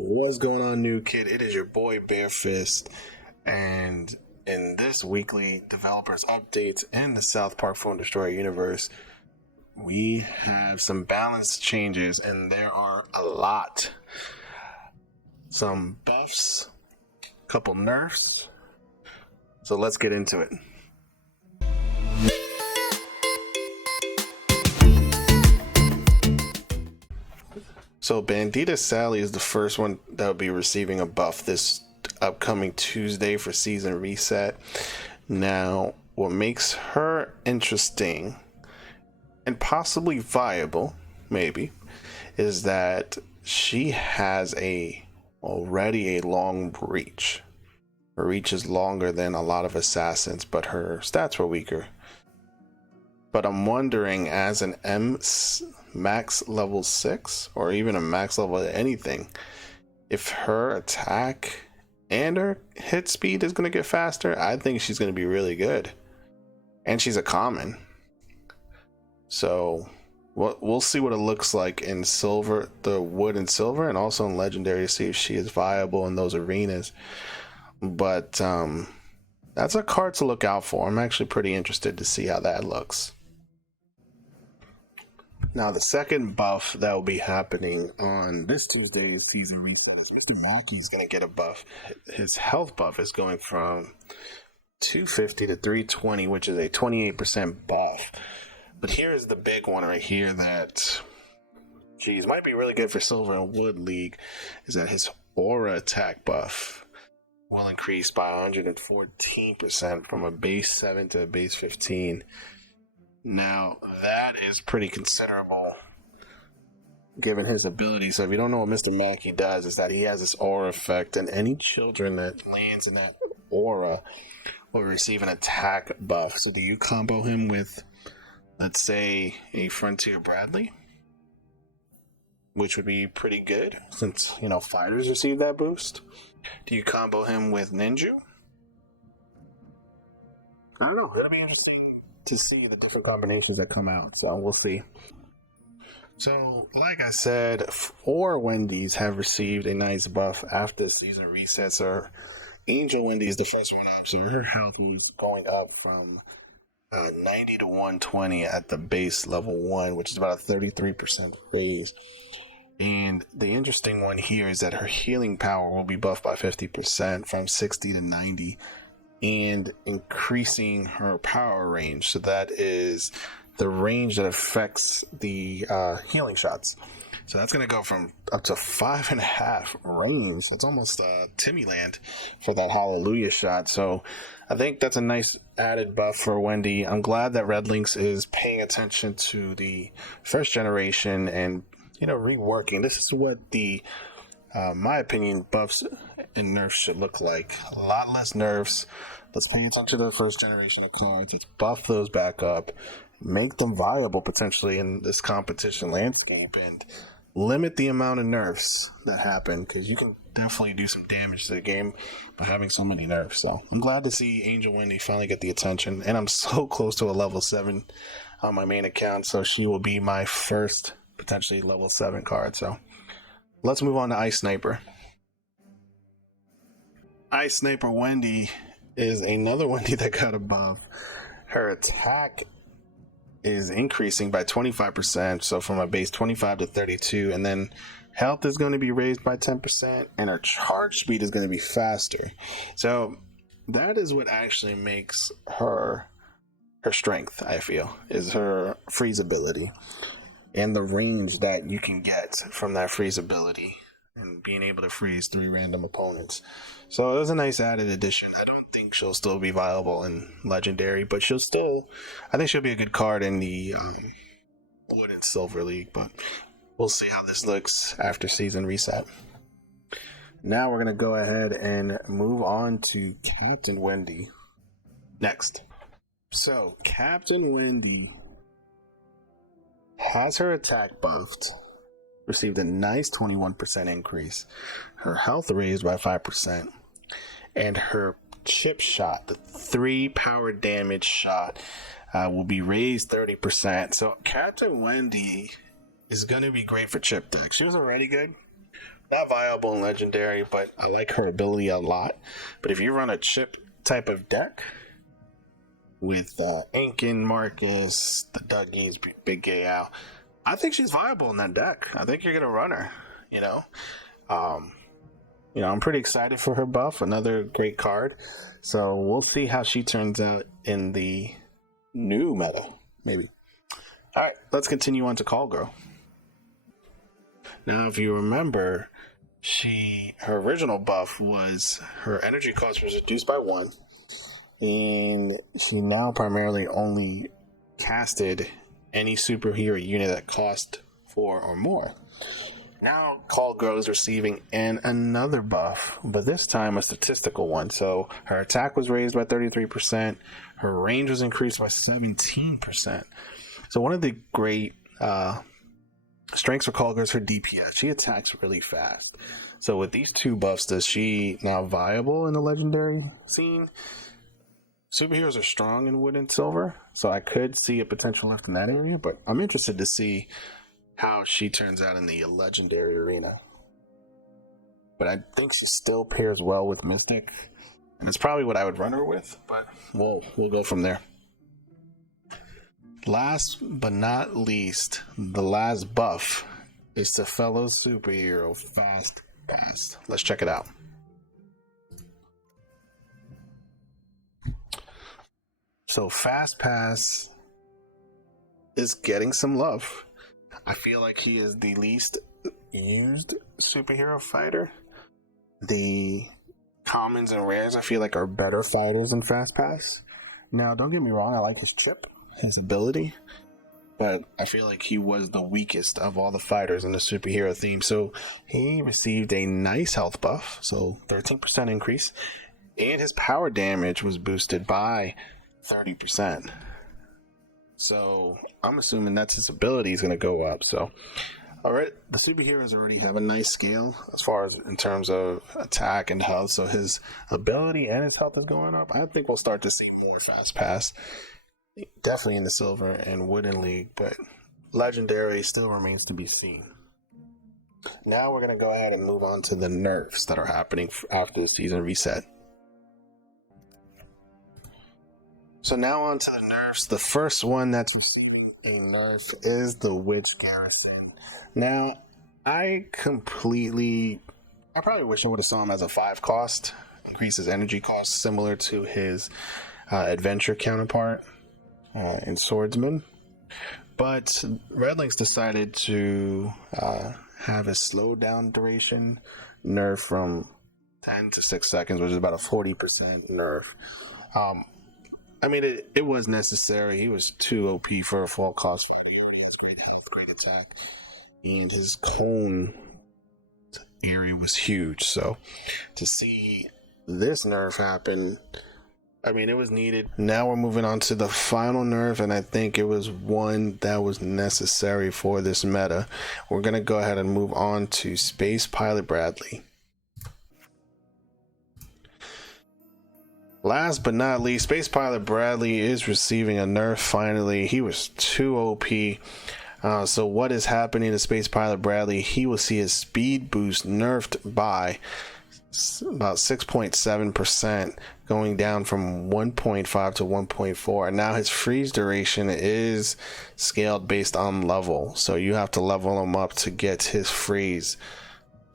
What's going on, new kid? It is your boy Bear Fist, and in this weekly developers updates in the South Park Phone Destroyer universe, we have some balance changes, and there are a lot. Some buffs, a couple nerfs. So let's get into it. So Bandida Sally is the first one that will be receiving a buff this upcoming Tuesday for season reset. Now, what makes her interesting and possibly viable, maybe, is that she has already a long reach. Her reach is longer than a lot of assassins, but her stats were weaker. But I'm wondering, as an max level 6 or even a max level anything, if her attack and her hit speed is going to get faster, I think she's going to be really good. And she's a common, so we'll see what it looks like in silver, the wood and silver, and also in legendary to see if she is viable in those arenas. But that's a card to look out for. I'm actually pretty interested to see how that looks. Now, the second buff that will be happening on this Tuesday's season reset, Mackey is going to get a buff. His health buff is going from 250 to 320, which is a 28% buff. But here's the big one right here that, might be really good for Silver and Wood League, is that his aura attack buff will increase by 114% from a base 7 to a base 15. Now, that is pretty considerable given his ability. So if you don't know what Mr. Mackey does, is that he has this aura effect, and any children that lands in that aura will receive an attack buff. So do you combo him with, let's say, a Frontier Bradley, which would be pretty good since, fighters receive that boost? Do you combo him with Ninja? I don't know. It'll be interesting to see the different combinations that come out, so we'll see. So, like I said, 4 Wendy's have received a nice buff after season resets. Or Angel Wendy is the first one up, so her health was going up from 90 to 120 at the base level 1, which is about a 33% raise. And the interesting one here is that her healing power will be buffed by 50% from 60 to 90, and increasing her power range. So that is the range that affects the healing shots. So that's going to go from up to 5.5 range. That's almost Timmy land for that Hallelujah shot. So I think that's a nice added buff for Wendy. I'm glad that Red Lynx is paying attention to the first generation and reworking. This is what the my opinion, buffs and nerfs should look like. A lot less nerfs. Let's pay attention to the first generation of cards. Let's buff those back up, make them viable potentially in this competition landscape, and limit the amount of nerfs that happen, because you can definitely do some damage to the game by having so many nerfs. So I'm glad to see Angel Wendy finally get the attention, and I'm so close to a level 7 on my main account, so she will be my first potentially level 7 card. So let's move on to Ice Sniper. Ice Sniper Wendy is another Wendy that got a buff. Her attack is increasing by 25%, so from a base 25 to 32, and then health is going to be raised by 10%, and her charge speed is going to be faster. So that is what actually makes her strength, I feel, is her freeze ability and the range that you can get from that freeze ability, and being able to freeze 3 random opponents. So it was a nice added addition. I don't think she'll still be viable in Legendary, but I think she'll be a good card in the Wood and Silver League, but we'll see how this looks after season reset. Now we're going to go ahead and move on to Captain Wendy next. So Captain Wendy has her attack buffed, received a nice 21% increase, her health raised by 5%, and her chip shot, the 3 power damage shot, will be raised 30%. So Captain Wendy is going to be great for chip decks. She was already good, Not viable in Legendary, but I like her ability a lot. But if you run a chip type of deck with Inkin, Marcus, the Dougies, Big Gay Al, I think she's viable in that deck. I think you're going to run her, you know. I'm pretty excited for her buff. Another great card. So we'll see how she turns out in the new meta, maybe. All right, let's continue on to Call Girl. Now, if you remember, her original buff was her energy cost was reduced by 1, and she now primarily only casted any superhero unit that cost 4 or more. Now Call Girl is receiving another buff, but this time a statistical one. So her attack was raised by 33%, her range was increased by 17%. So one of the great strengths for Call Girl is her DPS. She attacks really fast. So with these 2 buffs, is she now viable in the legendary scene? Superheroes are strong in wood and silver, so I could see a potential left in that area, but I'm interested to see how she turns out in the legendary arena. But I think she still pairs well with Mystic, and it's probably what I would run her with, but we'll go from there. Last but not least, the last buff is to fellow superhero Fastpass. Let's check it out. So Fastpass is getting some love. I feel like he is the least used superhero fighter. The commons and rares I feel like are better fighters than Fastpass. Now, don't get me wrong, I like his chip, his ability, but I feel like he was the weakest of all the fighters in the superhero theme. So he received a nice health buff, so 13% increase, and his power damage was boosted by 30%. So I'm assuming that's his ability is going to go up. So, all right, the superheroes already have a nice scale as far as in terms of attack and health. So his ability and his health is going up. I think we'll start to see more Fastpass, definitely in the silver and wooden league, but legendary still remains to be seen. Now we're going to go ahead and move on to the nerfs that are happening after the season reset. So now on to the nerfs. The first one that's receiving a nerf is the Witch Garrison. Now, I probably wish I would have saw him as a 5 cost, increase his energy cost similar to his adventure counterpart in Swordsman. But Redlinks decided to have his slowdown duration nerf from 10 to 6 seconds, which is about a 40% nerf. I mean, it was necessary. He was too OP for a full cost. He has great health, great attack, and his cone area was huge. So to see this nerf happen, I mean, it was needed. Now we're moving on to the final nerf, and I think it was one that was necessary for this meta. We're going to go ahead and move on to Space Pilot Bradley. Last but not least, Space Pilot Bradley is receiving a nerf finally. He was too OP. So what is happening to Space Pilot Bradley? He will see his speed boost nerfed by about 6.7%, going down from 1.5 to 1.4. And now his freeze duration is scaled based on level. So you have to level him up to get his freeze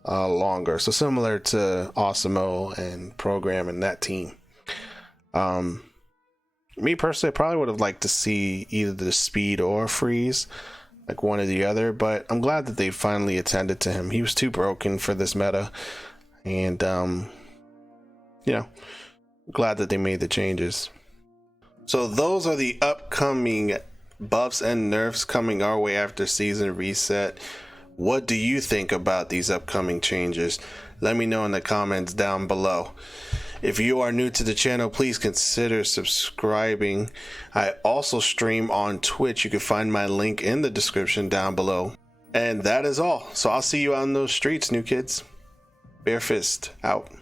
longer. So similar to Osimo and Program and that team. Me personally, I probably would have liked to see either the speed or freeze, like one or the other, but I'm glad that they finally attended to him. He was too broken for this meta, and glad that they made the changes. So those are the upcoming buffs and nerfs coming our way after season reset. What do you think about these upcoming changes? Let me know in the comments down below. If you are new to the channel, please consider subscribing. I also stream on Twitch. You can find my link in the description down below. And that is all. So I'll see you out in those streets, new kids. Bare fist out.